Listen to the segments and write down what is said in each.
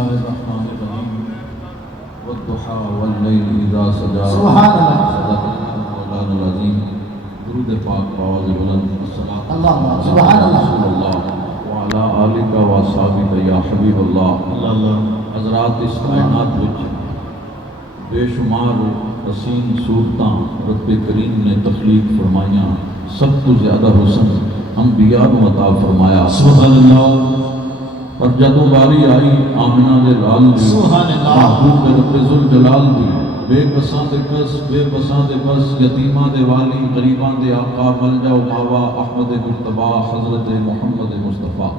الله الرحمن الرحيم والضحى والليل إذا سجى سبحان الله. صدق مولانا العظيم. درود پاک باواز بلند الصلاۃ اللہ سبحان اللہ. رسول اللہ وعلى آلک و اصحابک یا حبیب اللہ. حضرات اس کائنات وچ بے شمار حسین صورتاں رب کریم نے تخلیق فرمائیاں. سب تو زیادہ حسن انبیاء کو عطا فرمایا. سبحان اللہ. اور جدوں باری آئی آمنہ دے لال دی سبحان اللہ. محبوب رب ذوالجلال دی بے بساں دے بس بے بساں دے بس یتیماں دے والی غریباں دے آقا ملجا و ماوا احمد مرتبہ حضرت محمد مصطفیٰ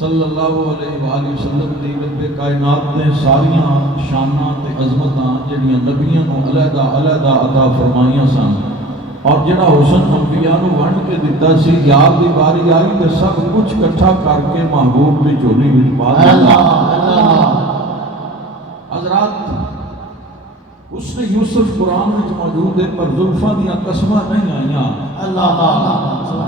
صلی اللہ علیہ وآلہ وسلم دی رب کائنات نے ساریاں شاناں تے عظمتاں جڑیاں نبیاں نو علیحدہ علیحدہ عطا فرمائیاں سن اور جڑا حسن انبیاء نو ونڈ کے دیتا سی. یار دی باری آئی تے سب کچھ کٹھا کر کے محبوب دی جھولی وچ پا دتا. حضرات اس نے یوسف قرآن وچ موجود ہے پر زلفاں دیاں قسماں نہیں آئیاں.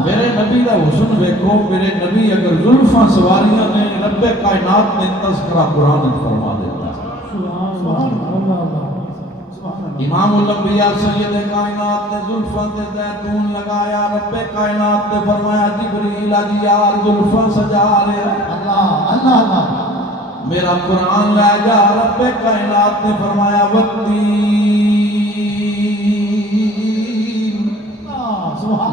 میرے نبی دا حسن ویکھو. میرے نبی اگر زلفاں سواریاں نے رب کائنات نے تذکرہ قرآن وچ فرما دیتا. امام الانبیاء سید کائنات نے زلفاں تے زیتون لگایا. رب کائنات نے فرمایا جبریل آجی یار زلفاں سجا رہا. اللہ میرا قرآن لے جا. رب کائنات نے فرمایا والتین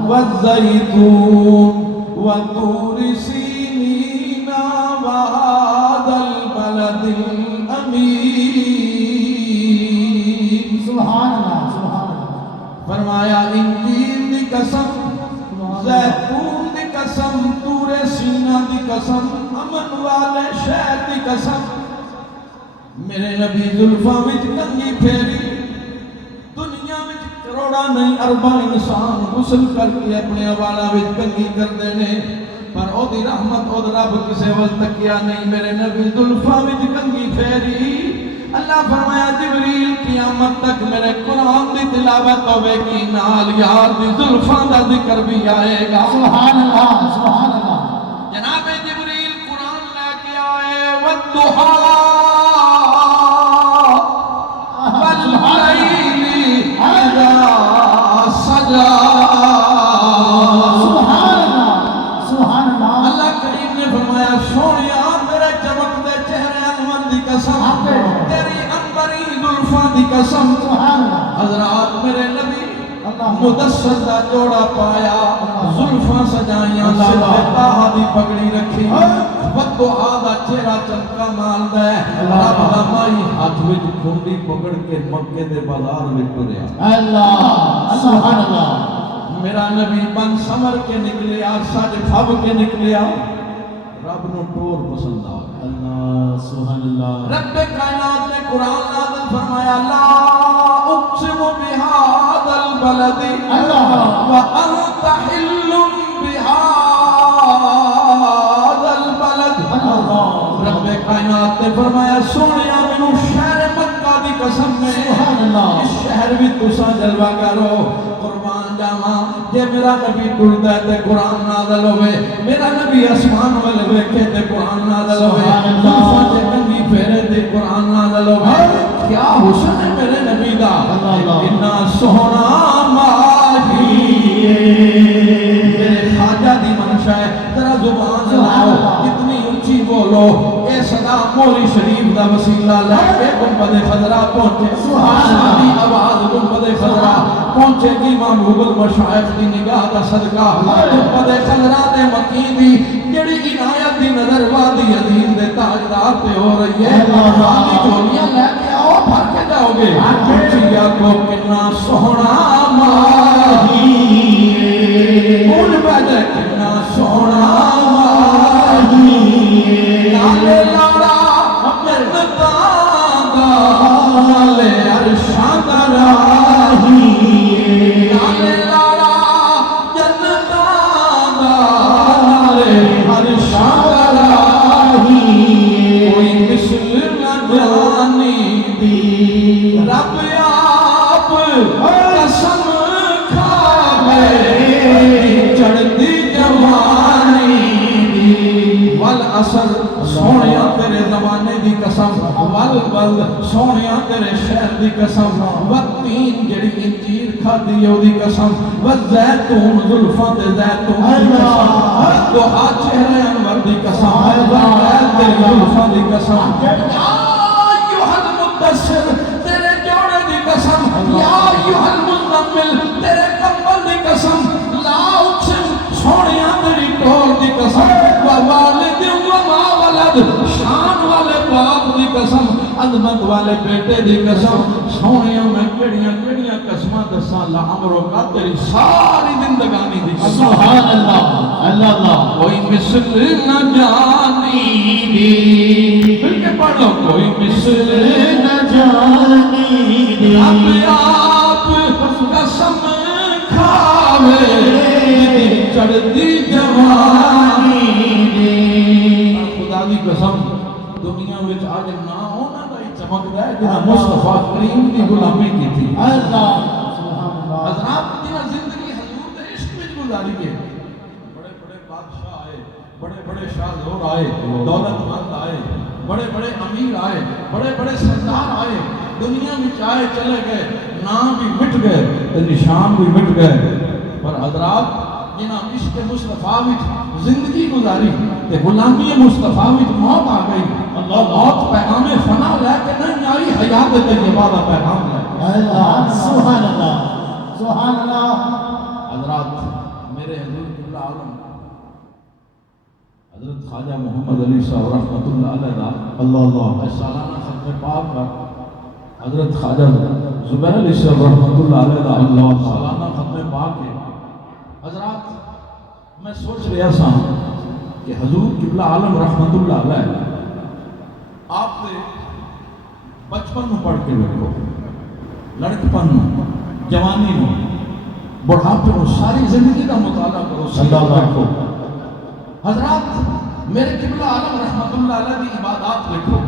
والزیتون وطور سینین وهذا البلد الامین. سبحان اللہ. سبحان اللہ. فرمایا انجیل دی قسم زیتون دی قسم طور سینہ دی قسم امن والے شہر دی قسم. میرے نبی زلفاں وچ کنگھی پھیری. دنیا وچ کروڑا نہیں ارباں انسان غسل کر کے اپنے والا وچ کنگھی کردے نے پر او دی رحمت او دی رب کسے ول تکیا نہیں. میرے نبی زلفاں وچ کنگھی پھیری. اللہ فرمایا جبریل قیامت تک میرے قرآن دی تلاوت ہوے گی نال یار دی زلفاں دا ذکر بھی آئے گا. سبحان اللہ. سبحان اللہ. جناب جبریل قرآن لے کے آئے والضحى واللیل اذا سجا. سبحان اللہ. سبحان اللہ. اللہ کریم نے فرمایا سونیا میرے چمکدے چہرے انور دی قسم تیری انوری زلفاں دی قسم. سبحان اللہ. حضرات میرے نبی مدثر دا جوڑا پایا زلفاں سجائیاں سبحہ دی پگڑی رکھی والضحیٰ دا چہرہ چمکا مالدا ہے. رب دا مائی ہاتھ وچ کھنڈی پکڑ کے مکے دے بازار وچ ٹریا. اللہ. سبحان اللہ. میرا نبی بن سمر کے نکلیا سج پھب کے نکلیا. رب نو ٹور پسند آ گیا. اللہ. سبحان اللہ. رب کائنات نے قرآن نازل فرمایا لا اقسم بهذا البلد وانت حل بهذا البلد. رب کائنات نے فرمایا سونیا مینوں شہر مکہ دی قسم میں اس شہر وچ تساں جلوہ کرو. قربان جاواں جے میرا نبی ٹردا تے قرآن نازل ہوے. میرا نبی آسمان ول ویکھے تے قرآن نازل ہوے. زلفاں تے کنگھی پھیرے تے قرآن نازل ہوے. کیا حسن ہے میرے نبی دا. اتنا سوہنا ماہی میرے خواجہ دی منشا ہے. ذرا زبان لاؤ اتنی اونچی بولو. اے صدا مولی شریف دا وسیلہ لے کے گنبد خضرا پہنچے. شادی آواز گنبد خضرا پہنچے گی. محبوب المشائخ دی نگاہ دا صدقہ گنبد خضرا دے مکین دی جڑی عنایت دی نظر وادی عظیم دے تاجدار پہ ہو رہی ہے. خالی جھولیاں لے کے آؤ بھر کے جاؤ گے. چیا کو کتنا سوہنا ماہی بول پہ کتنا سوہنا ماہی نالے لاڑا جنتاں دا نالے عرشاں دا راہی. نالے لاڑا جنتاں دا نالے عرشاں دا راہی. کوئی مثل نہ جانی دی رب آپ قسم کھاوے چڑھتی جوانی دی. والعصر سونیا تیرے زمانے قسم ول ول سونیا تیرے شہر دی قسم والتین جڑی انجیر کھادی ہے دی قسم والزیتون زلفاں تے زیتون دی قسم دوہا چہرے انور دی قسم واللیل تیری زلفاں دی قسم یا ایھا المدثر تیرے جوڑے دی قسم یا ایھا المزمل تیرے کمبل دی قسم لا اقسم سونیا تیری ٹول دی قسم والد وما ولد شان والے باپ دی قسم عظمت والے بیٹے دی قسم سونیا میں کڑیاں کڑیاں قسماں دساں لعمرو کا تیری ساری زندگانی دی قسم سبحان اللہ اللہ اللہ کوئی مثل نہ جانی دی مل کے پڑھ لو کوئی مثل نہ جانی دی اپنے آپ قسم کھاوے چڑھتی جوانی دی خدا دی قسم دنیا وچ آج نہ ہونا دا ہی چمکدا ہے جنہاں مصطفیٰ کریم دی غلامی کی تھی اللہ سبحان اللہ حضرات جنہاں زندگی حضور دے عشق وچ گزاری ہے بڑے بڑے بادشاہ آئے بڑے بڑے شاہ زور آئے دولت مند آئے بڑے بڑے امیر آئے بڑے بڑے سردار آئے دنیا میں آئے چلے گئے نام بھی مٹ گئے نشان بھی مٹ گئے پر حضرات جنہاں عشق مصطفیٰ وچ زندگی گزاری تے غلامی مصطفیٰ وچ موت آ گئی اللہ موت پیغام فنا لے کے نہیں آئی حیات طیبہ دا پیغام لے اللہ سبحان اللہ سبحان اللہ حضرات میرے حضور قبلہ عالم حضرت خواجہ محمد علی صاحب رحمۃ اللہ علیہ دا اللہ اللہ سالانہ ختم پاک کا حضرت خواجہ زبیر علی صاحب رحمۃ اللہ علیہ دا اللہ سالانہ ختم پاک ہے حضرات میں سوچ رہا سا کہ حضور قبلہ عالم رحمۃ اللہ علیہ آپ نے بچپن میں پڑھ کے دیکھو لڑکپن میں جوانی میں بڑھاپے میں ساری زندگی کا مطالعہ کرو سیرت دیکھو حضرات میرے قبلہ عالم رحمۃ اللہ علیہ کی عبادات دیکھو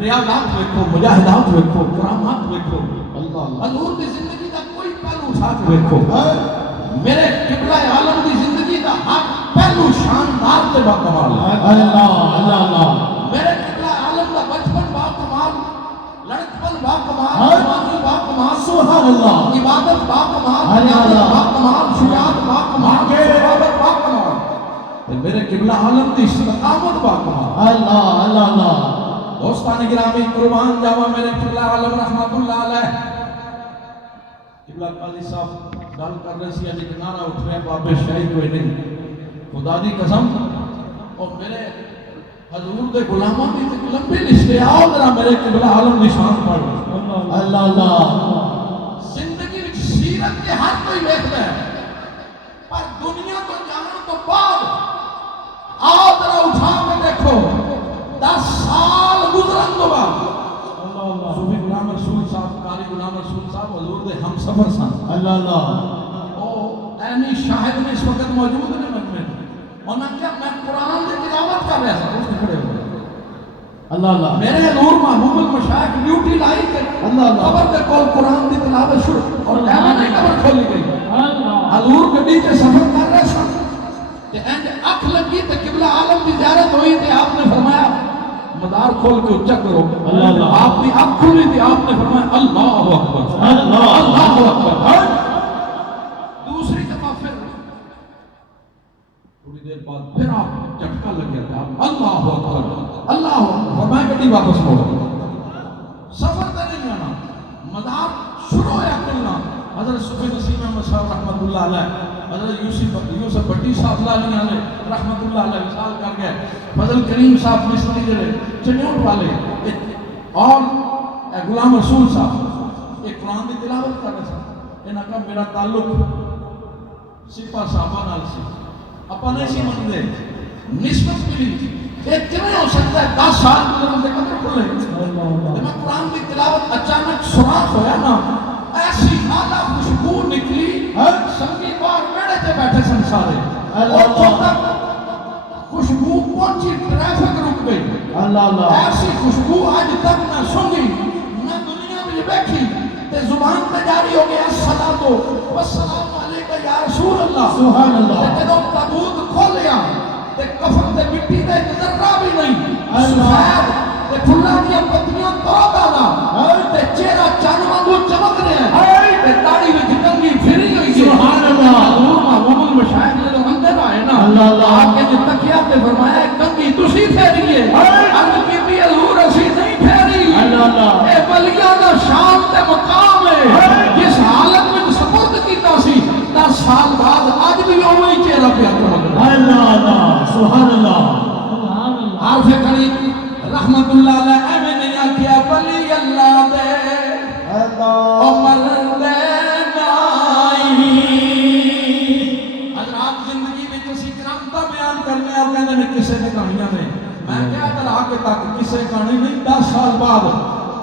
ریاضات دیکھو مجاہدات دیکھو کرامات دیکھو حضور کی زندگی کا کوئی پہلو اٹھا کے دیکھو میرے قبلہ عالم کی زندگی کا ہر پہلو شاندار سے باکمال ہے اللہ اللہ اللہ میرے قبلہ عالم کا بچپن باکمال لڑکپن باکمال جوانی باکمال سبحان اللہ عبادت باکمال اللہ باکمال شجاعت باکمال صحابت باکمال میرے قبلہ عالم کی استقامت باکمال اللہ اللہ اللہ دوستان گرامی قربان جاوا میرے قبلہ عالم رحمت اللہ علیہ قبلہ قاضی صاحب گل کر رہے سی اجی کنارہ اٹھ رہے بابے شاہی کوئی نہیں خدا دی قسم اور میرے حضور دے غلاموں کی لمبی لسٹے آؤ ذرا میرے قبلہ عالم نشان پڑھ اللہ اللہ زندگی وچ سیرت کے ہر کوئی دیکھتا ہے پر دنیا کو جانا تو بعد آؤ ذرا اٹھا کے دیکھو 10 سال گزرن تو بعد صوفی غلام رسول صاحب قاری غلام رسول صاحب حضور دے ہم سفر سن اللہ اللہ او اینی شاہد میں اس وقت موجود نہیں مجمع انہوں نے کیا میں قرآن دی تلاوت کر رہا تھا اس نے کھڑے ہوئے اللہ اللہ میرے حضور محبوب المشائخ ڈیوٹی لائی کہ اللہ اللہ قبر دے کول قرآن دی تلاوت شروع اور ایویں نہیں قبر کھولی گئی حضور گڈی تے سفر کر رہے سن تے اینج اکھ لگی تے قبلہ عالم دی زیارت ہوئی تے آپ نے فرمایا مدار کھول کے اونچا کرو اللہ اللہ آپ کی آنکھ کھلی تھی آپ نے فرمایا اللہ اکبر اللہ اللہ اکبر دوسری دفعہ پھر تھوڑی دیر بعد پھر آپ جھٹکا لگ گیا تھا اللہ اکبر اللہ اکبر فرمایا گڈی واپس موڑو سفر تے نہیں آنا مدار شروع ہے کرنا حضرت صوفی نسیم احمد صاحب رحمۃ اللہ علیہ حضرت یوسف بٹی صاحب علیہ رحمۃ اللہ علیہ وصال کر گئے فضل کریم صاحب مصری جڑے چنیوٹ والے اور غلام رسول صاحب ایک قرآن کی تلاوت کر رہے سن انہاں کا میرا تعلق سپاہ صاحبہ نال سی اپا نہیں سی منتے نسبت ملی ایک کیویں ہو سکتا ہے 10 سال گزرن دے قبر کھلے میں قرآن کی تلاوت اچانک سراخ ہویا نا ایسی اعلیٰ خوشبو نکلی سنگی بار بیڑے تے بیٹھے سن سارے اور تک خوشبو پہنچی ٹریفک رک گئی اللہ اللہ ایسی خوشبو آج تک نہ سنگی نہ دنیا میں بیٹھی تے زبان پہ جاری ہو گیا الصلاۃ والسلام علیکہ یا رسول اللہ سبحان اللہ جدوں تابوت کھولیا تے کفن تے مٹی تے ذرہ بھی نہیں اللہ تے پھلاں دی اللہ اللہ آکے جو تکیا تے فرمایا کنگی تسی پھیریے عرض کی بھی حضور اسی نہیں پھیری اللہ اللہ اے ولیاں دا شان تے مقام ہے جس حالت میں سپرد کیتا سی 10 سال بعد آج بھی وہی چہرہ پہ چمک اللہ اللہ سبحان اللہ عارف کریم رحمت اللہ علیہ میں نے آکھیا ولی اللہ دے عمر دے نائی حضرات زندگی میں کسی کرامتا بیان کرنے اور کہنے میں کسے نے کہانیاں نے میں کیا تلا کے تک کسے کہانی نہیں 10 سال بعد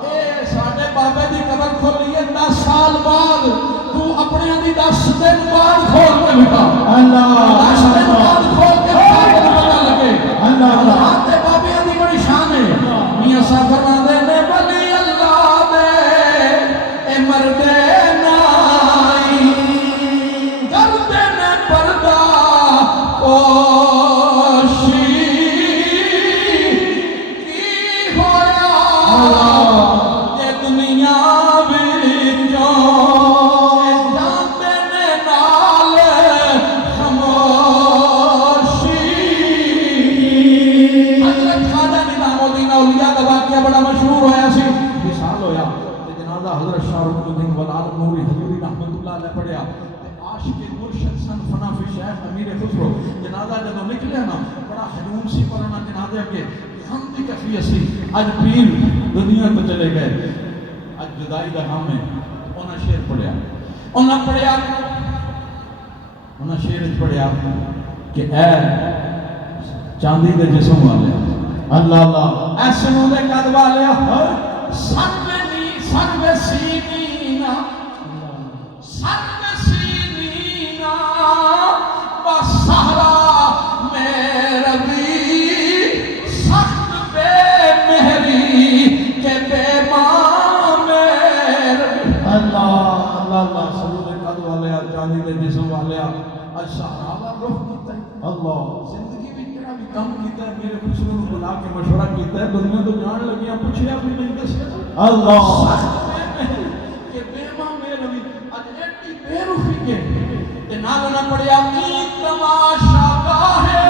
اے ساڑھے بابے دی قبر کھولی ہے 10 سال بعد تو اپنے اندھی 10 دن بعد کھول کے بٹا اللہ 10 دن بعد کھول کے بٹا لگے حضرات دے بابے اندھی بڑی شان ہے میاں صاحب فرما دے نے ولی اللہ دے اے مردے نائی کردے نے پردہ پوشی کی ہویا یہ دنیا وچوں جاندے نے نال خاموشی حضرت خواجہ نظام الدین اولیاء کا واقعہ بڑا مشہور ہویا سی وصال ہویا تے جنازہ حضرت شاہ رخ الدین والعالم نوری حضوری رحمت اللہ علیہ پڑھیا تے عاشق مرشد سن فنا فی شیخ امیر خسرو جنازہ جدوں نکلیا نا بڑا ہجوم سی پڑھنا جنازے کے ہم دی کفی سی اج پیر دنیا تو چلے گئے اج جدائی دا غم ہے انہاں شعر پڑھیا انہاں شعر پڑھیا کہ اے چاندی دے جسم والے اللہ اللہ اے سنو دے قد والے سرو سینینا بسہرا میرا بھی سخت بے مہری کہ بے ماں میرا اللہ اللہ سنو دے قد والے چاندی دے جسم والے اج سہرا دا رخ کیتا ہے اللہ زندگی میں جڑا بھی کام کیتا ہے میرے خسرو نے بلا کے مشورہ کیتا ہے دنیا تو جان لگیاں پوچھیا بھی نہیں دسیا اللہ کہ بے ماں میرے بھی اج ایڈی بے روحی کے تے نال نہ پڑیا کی تماشا گاہے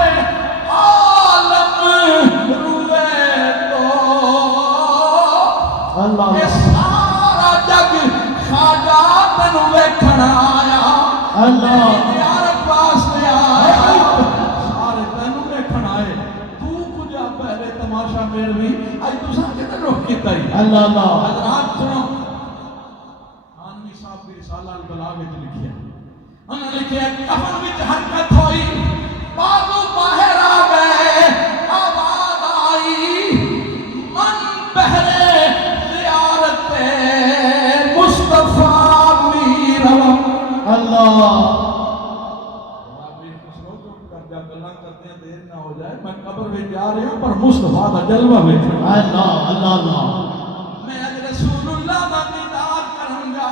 عالم روئے تو اللہ اے سارا جگ خواجہ تینوں ویکھن آیا اللہ یار پاس تے آیا سارے تینوں ویکھن آئے تو کجا پہلے تماشا میرے بھی اج تساں کدھر رخ کیتا ہی اللہ اللہ حضرات سنو خانوی صاحب کی رسالہ البلاغ وچ لکھیا انہوں نے لکھیا کفن وچ حرکت ہوئی بازو باہر آ گئے آواز آئی من بہرے زیارت مصطفیٰ میر اللہ دیر نہ ہو جائے میں قبر میں جا رہا ہوں پر مصطفیٰ کا جلوہ بیٹھا اللہ اللہ اللہ میں اج رسول اللہ کا دیدار کروں گا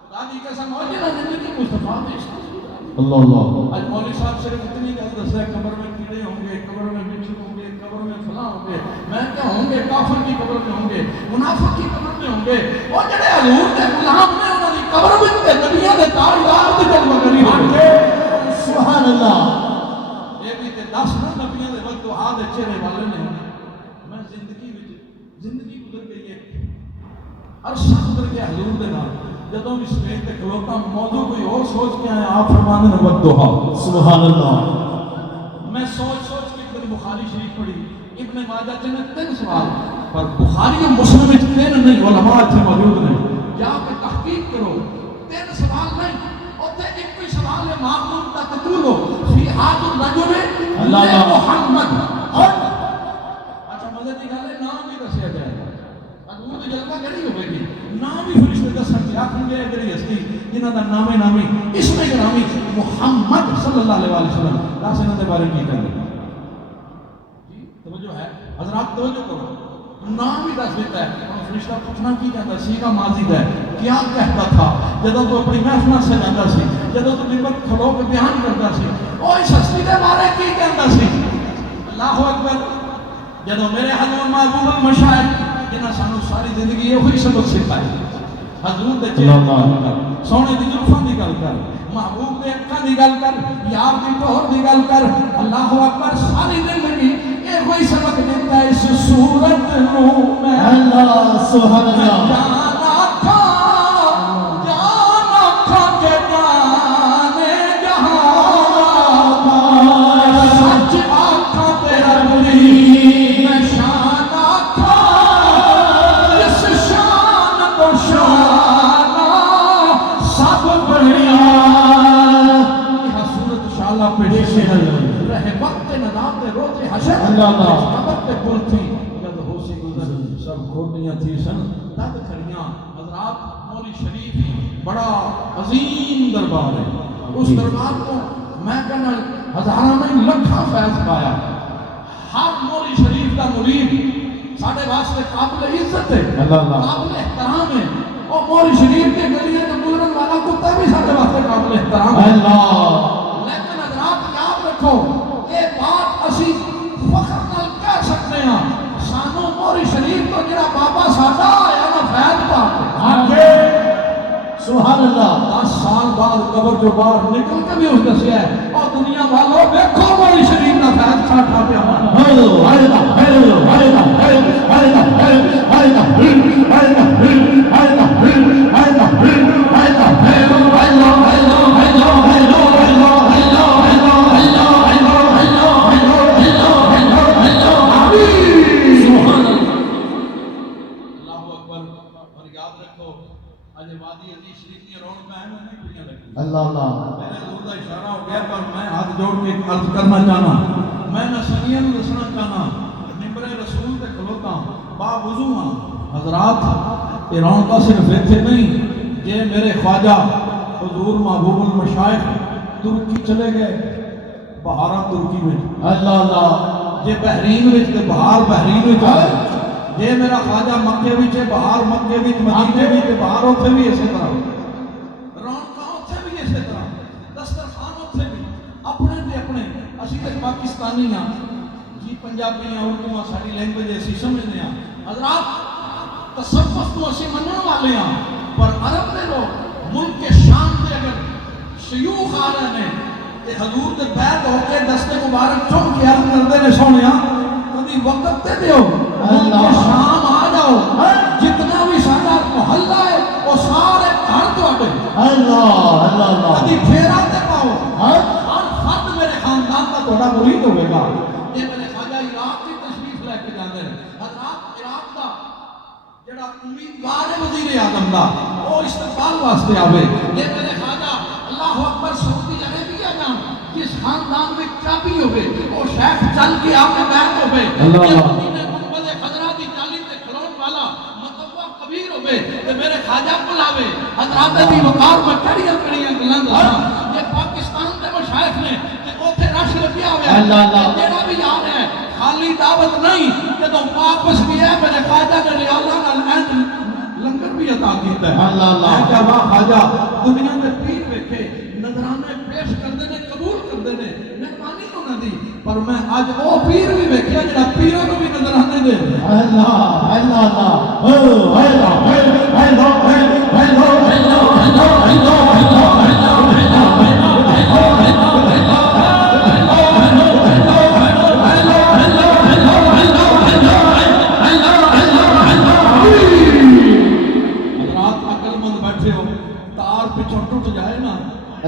خدا دی قسم ہو جائے زندگی مصطفیٰ میں اللہ اللہ آج مولوی صاحب صرف اتنی گل دسے قبر میں کیڑے ہوں گے قبر میں بچھو ہوں گے قبر میں فلاں ہوں گے میں کیا ہوں گے کافر کی قبر میں ہوں گے منافق کی قبر میں ہوں گے اور جڑے حضور کے غلام نے انہوں نے قبر میں تے نبیوں دے تاجدار تے جلوہ کری ہوں گے سبحان اللہ یہ بھی تے 10 نبیوں دے وقت دعا دے چہرے والے نے میں زندگی گزر گئی ہے عرصہ گزر گیا حضور دے نال جدوں بھی سمیت تے کھلوتا موضوع کوئی اور سوچ کے آیا آپ فرمانے نے وقت دعا سبحان اللہ میں سوچ کے ابن بخاری شریف پڑھی ابن ماجہ چنے 3 سوال پر بخاری و مسلم وچ 3 نہیں علماء اتنے موجود نہیں جا کے تحقیق کرو 3 سوال نہیں اوتھے ایک کوئی سوال ہے معقول تقتلو فی حاضر الرجل اللہ محمد اچھا مزے دی گل ہے نام بھی دسیا جائے حضور دی جلوہ کری ہوے گی نام بھی فرشتے دسن کے آکھن گے جڑی ہستی جنہاں دا نامی اس میں گرامی محمد صلی اللہ علیہ وسلم دس انہاں دے بارے کی کہندے جی توجہ ہے حضرات توجہ کرو نام بھی دس دیتا ہے فرشتہ پوچھنا کی جاتا سی کا ماضی ہے کیا کہتا تھا جدوں تو اپنی محفل سے جاتا سی جدوں تو ممبر کھلو کے بیان کرتا سی او اس ہستی دے بارے کی کہندا سی اللہ اکبر جدوں میرے حضور محبوب المشائخ جنہاں سانو ساری زندگی یہ ہوئی سبق سکھائی حضور دے چہرے سونے دی زلفاں دی گل کر، محبوب دے اکھاں دی گل کر، یار دی ٹہر دی گل کر، اللہ اکبر ساری زندگی اے کوئی سبق دیتا ہے اس صورت نو میں اللہ سبحان اللہ جانا کھا کے جانے جہاں سچ آنکھاں تیرا بلی میں شان آنکھا اس شان کو شانہ سب بڑھیا یہ صورت شالہ پیش رہے وقت ندام دے روتے حشر اللہ قبر تے پل تھی جب ہو سی گزر سب کھوٹیاں تھی سن تد کھڑیاں حضرات مولی شریف بڑا عظیم دربار ہے اس دربار کو میں کہنا ہزارہ میں لکھا فیض پایا ہر مولی شریف کا مرید ساڑھے واسطے قابل عزت ہے قابل احترام ہے اور مولی شریف کے گلیے تو گزرن والا کتا بھی ساڑھے واسطے قابل احترام ہے لیکن حضرات یاد رکھو یہ بات اسی فخر نال کہہ سکتے ہیں سانو موری شریف تو جڑا بابا ساڈا آیا نا فیض پاک سبحان اللہ 10 سال بعد قبر جو باہر نکل کے بھی اس دسیا ہے اور دنیا والوں دیکھو موری شریف کا فیض چھاٹا پیا اللہ میرے حضور کا اشارہ ہو گیا پر میں ہاتھ جوڑ کے عرض کرنا چاہنا میں نسلیاں دسنا چاہنا ممبر رسول تے کھلوتا با وضو ہاں حضرات یہ رونقاں صرف ایتھے نہیں یہ میرے خواجہ حضور محبوب المشائخ ترکی چلے گئے بہارا ترکی میں اللہ یہ بحرین وچ تے بہار بحرین وچ آئے یہ میرا خواجہ مکے وچ بہار مکے وچ مدینے وچ بہار اوتھے بھی اسی طرح اسی تے پاکستانی ہاں جی پنجابی ہاں اردو ہاں ساری لینگویج ایسی سمجھنے ہاں حضرات تصوف تو اسی منن والے ہاں پر عرب دے لوگ ملک کے شام دے اگر شیوخ آ رہے ہیں تے حضور دے بیعت ہو کے دستے مبارک چون کے عرض کردے نے سونے ہاں کبھی وقت تے دیو ملک کے شام آ جاؤ جتنا بھی سارا محلہ ہے وہ سارے گھر تو آگے اللہ کبھی پھیرا تے پاؤ تھوڑا مرید ہوئے گا یہ میرے خواجہ عراق کی تشریف لے کے جانے ہیں حضرات عراق کا جڑا امیدوار وزیر اعظم دا وہ استقبال واسطے آوے یہ میرے خواجہ اللہ اکبر سعودی عربیہ جان جس خاندان میں چابی ہوئے وہ شیخ چل کے آپ میں بیٹھ ہوئے یہ مدینہ گنبد خضرا دی جالی تے کھلون والا مطوع کبیر ہوئے یہ میرے خواجہ بلاوے حضرات دی وقار میں کڑیاں گلاں دساں یہ پاکستان دے مشائخ نے رش لگیا ہوا ہے جیڑا بھی آ رہا ہے خالی دعوت نہیں جدوں واپس بھی ہے میرے خواجہ نے ریاضہ نال لنگر بھی عطا کیتا ہے میں کہا واہ خواجہ دنیا میں پیر ویکھے نظرانے پیش کردے نے قبول کردے نے مہربانی انہاں دی پر میں اج او پیر بھی ویکھیا جڑا پیروں نوں بھی نظرانے دے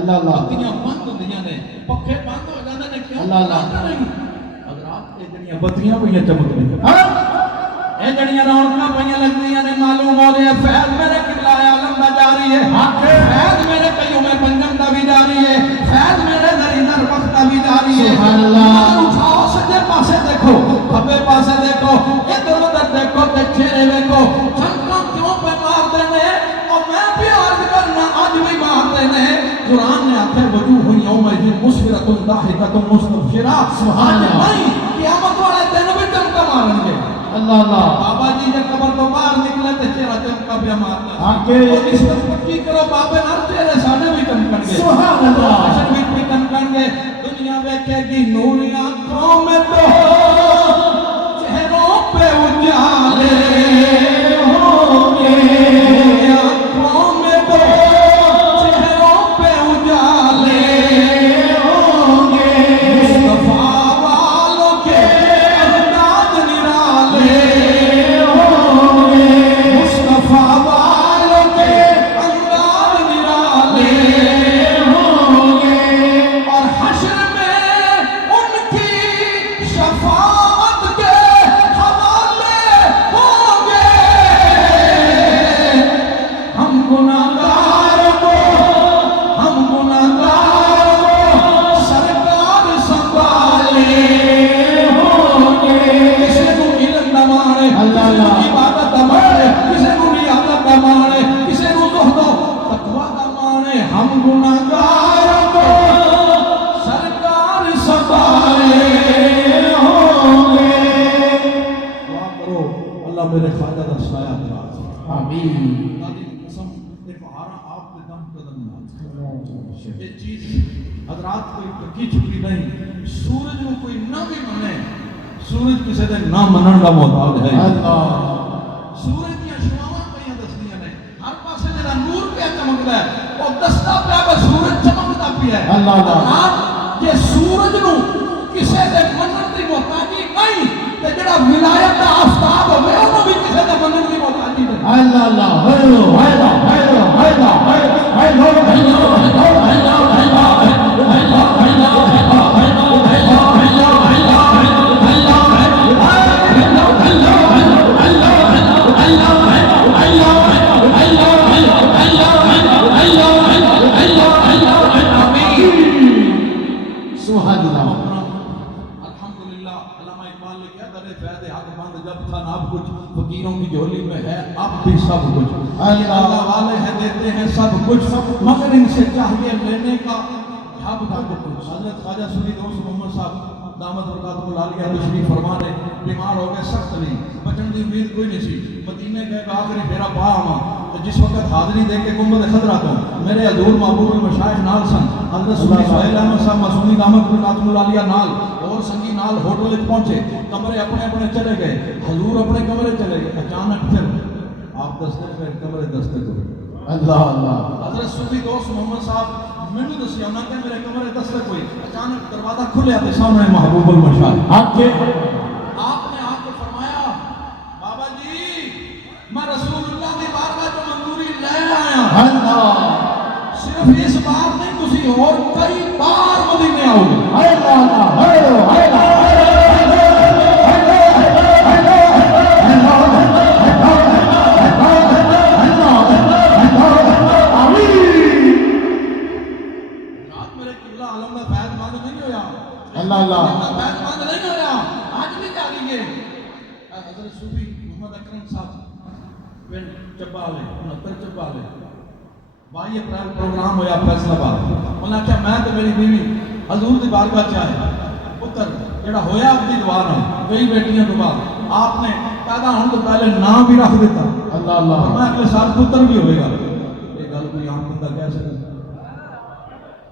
بتیاں بند ہوندیاں نے پکھے بند ہو جاندے نے کیوں نہیں حضرات اے جڑیاں بتیاں پئیاں چمکدیاں اے جڑیاں رونقاں پئیاں لگدیاں نے معلوم ہو رہا ہے فیض میرے قبلہ عالم دا جاری ہے فیض میرے قیوم پنجم دا بھی جاری ہے فیض میرے زریدر وقت دا بھی جاری ہے سبحان اللہ اٹھاؤ سجے پاسے دیکھو کھبے پاسے دیکھو ادھر ادھر دیکھو تے چہرے دیکھو چمکاں کیوں پہ مار دینے اور میں بھی عرض کرنا آج بھی مار دینے قرآن نے آخر وجوہ یوم مسفرۃ ضاحکۃ مستبشرہ سبحان اللہ قیامت والے دن بھی چمکا ماریں گے اللہ بابا جی جب قبر تو باہر نکلے تے چہرہ چمکا پیا مارتا ہے اور اس پر پکی کرو بابے نال چہرے ساڈے بھی چمکن گے سبحان اللہ حشر بھی چمکن گے دنیا دیکھے گی نوری آنکھوں میں تو چہروں پہ اجالے ہوں گے آنکھوں میں تو کسی کو عبادت دا مان ہے، کسی کو ریاضت دا مان ہے، کسی کو زہد و تقوی دا مان ہے. ہم گناہگاروں کو سرکار سنبھالے ہوں گے. دعا کرو اللہ میرے خواجہ دا سایہ دراز. آمین. دادی کی قسم ایک ہارا آپ کے دم قدم نہ. یہ چیز حضرات کوئی ٹکی چھپی نہیں. سورج کو کوئی نہ بھی منے، سورج کسی دے نہ منن دا محتاج ہے. سورج کی شعاواں پہ دسدیاں نے، ہر پاسے جڑا نور پہ چمکدا ہے وہ دستا پیا کہ سورج چمکدا پیا ہے. اللہ جے سورج نو کسی دے منن دی محتاجی نہیں تے جڑا ولایت دا آفتاب ہوے اونوں بھی کسی دے منن دی محتاجی نہیں. اللہ اللہ hello hello hello hello hello hello فقیروں کی جھولی میں ہے اب بھی سب کچھ. اللہ والے ہیں دیتے ہیں سب کچھ، مگر ان سے چاہیے لینے کا اب تک کچھ. حضرت خواجہ سنی دوست محمد صاحب دامت برکاتہ العالیہ تشریف فرما نے بیمار ہو گئے، سخت نہیں، بچن دی امید کوئی نہیں سی. مدینے گئے کہ آخری میرا پا آواں. جس وقت حاضری دے کے گنبد خضرا تو میرے حضور محبوب المشائخ نال سن، حضرت سنی سہیل احمد صاحب معصومی دامت برکاتہ العالیہ نال اور سنگی نال ہوٹل وچ پہنچے. کمرے اپنے اپنے چلے گئے، حضور اپنے کمرے چلے گئے. اچانک پھر آپ دستک میں کمرے دستک ہوئے. اللہ اللہ. حضرت صوفی دوست محمد صاحب مینوں دسیا انہاں کہ میرے کمرے دستک ہوئی. اچانک دروازہ کھلیا تے سامنے محبوب المشائخ آپ نے آ کے فرمایا بابا جی میں رسول اللہ دی بارگاہ تو منظوری لے آیا. اللہ صرف اس بار نہیں تسی اور کئی بار مدینے آؤ گے. اللہ اللہ چبالے 69 چبالے 22 اپریل پروگرام ہویا فیصلہ آباد. انہاں کہا میں تے میری بیوی حضور دی بارگاہ چاہے پتر جڑا ہویا اپنی دعا نال کئی بیٹیاں تو بعد آپ نے پیدا ہونے تو پہلے نام بھی رکھ دیتا. اللہ اللہ فرمایا اگلے سال پتر بھی ہوئے گا. یہ گل کوئی عام بندہ کہہ سکتا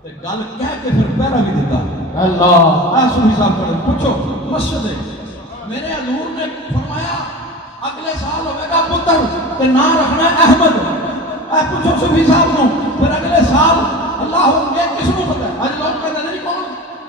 تے گل کہہ کے پھر پہرا بھی دیتا. اللہ ایسو حساب کرے پوچھو مسجد میرے حضور نے فرمایا اگلے سال ہوئے گا پتر تے نام رکھنا احمد. اے پوچھو صوفی صاحب نو پھر اگلے سال اللہ یہ کس کو پتہ ہے. اج لوگ کہتے نہیں کون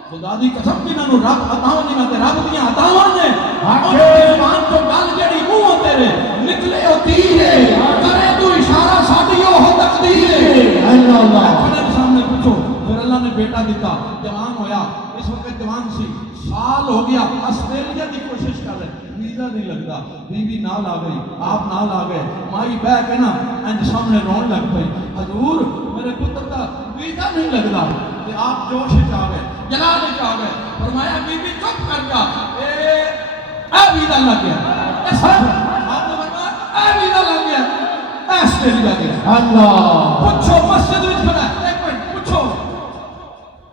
خدا دی قسم جنہاں نو رب عطاواں نہیں تے رب دیاں عطاواں نے اپنی زبان تو گل جڑی منہ تیرے نکلے او تیر ہے کرے تو اشارہ ساڈی او تقدیر ہے. اللہ اللہ اپنے سامنے پوچھو. پھر اللہ نے بیٹا دیتا جوان ہویا اس وقت جوان سی سال ہو گیا آسٹریلیا کی کوشش کر رہے ویزا نہیں لگتا. بیوی نال آ گئی آپ نال آ گئے مائی بہ کے نا انج سامنے رون لگ پئی حضور میرے پتر کا ویزا نہیں لگتا. تے آپ جوش وچ آ گئے جلال وچ آ گئے فرمایا بیوی چپ کر جا اے ویزا لگ گیا. آپ نے فرمایا اے ویزا لگ گیا آسٹریلیا گیا. اللہ پوچھو مسجد وچ کھڑا ایک منٹ پوچھو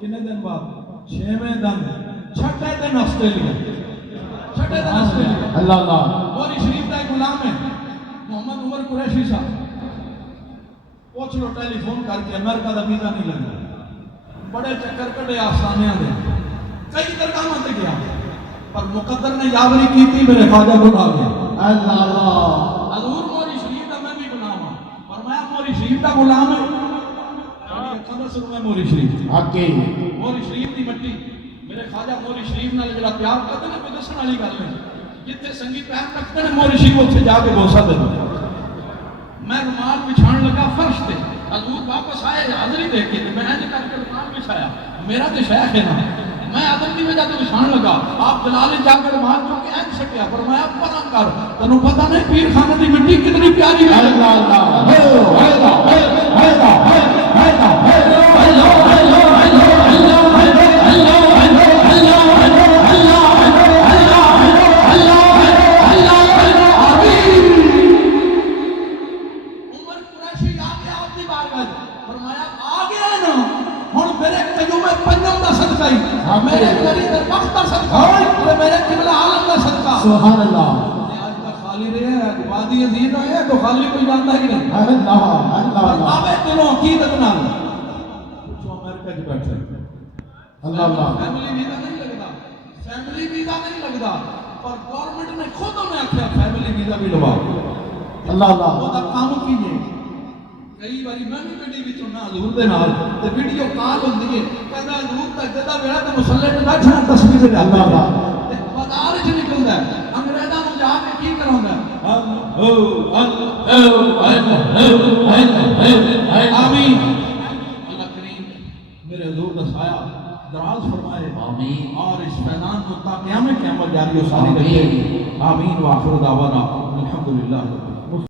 کنے دن بعد 6ویں دن چھٹے دن آسٹریلیا چھٹے دن آسٹریلیا. اللہ اللہ موری شریف کا ایک غلام ہے محمد عمر قریشی صاحب. پوچھ لو ٹیلی فون کر کے امریکہ کا ویزا نہیں لگا. بڑے چکر کٹے آستانیاں دے کئی درگاہاں تے گیا پر مقدر نے یاوری کی تھی میرے خواجہ کو آ گیا. اللہ اللہ حضور موری شریف کا میں بھی غلام ہوں. فرمایا موری شریف کا غلام ہے موری شریف آکے موری شریف دی مٹی میرے خواجہ موری شریف نال جڑا پیار کرتے ہیں کوئی دسن والی گل نہیں. جتنے سنگی پیر رکھتے ہیں موری شریف اتنے جا کے بوسا دے. میں رومال بچھان لگا فرش تے حضور واپس آئے حاضری دے کے میں نے کر کے رومال بچھایا میرا تو شیخ ہے نا میں حضرت دی وجہ تو بچھان لگا آپ جلال جا کے رومال چوک کے اینج سٹیا فرمایا پتہ کر تینوں پتہ نہیں پیر خانہ دی مٹی کتنی پیاری ہے. اللہ اللہ سبحان اللہ آج تک خالی رہے ہیں، آج وادی عزیز آئے ہیں تو خالی کوئی جانتا ہی نہیں۔ اللہ اللہ اللہ آوے دلوں عقیدت نال پوچھو امریکہ چ بیٹھے اللہ اللہ فیملی ویزا نہیں لگتا، فیملی ویزا نہیں لگتا، پر گورنمنٹ نے خود انہیں آخیا فیملی ویزا بھی لواؤ۔ اللہ اللہ وہ کام کیجیے۔ کئی باری میں بھی گڈی وچوں نہ حضور دے نال تے ویڈیو کال ہوندی ہے، کہندا حضور تک جدا ویلا تے مصلی تے بیٹھا تصویر دے اللہ اللہ تے بازار وچ نکلدا ہے، انگریزاں نوں جا کے کی کراوندا ہے؟ آمین۔ اللہ کریم میرے حضور دا سایہ دراز فرمائے آمین اور اس فیضان کو تا قیامت جاری و ساری رکھے۔ آمین۔ وآخر دعوانا الحمدللہ۔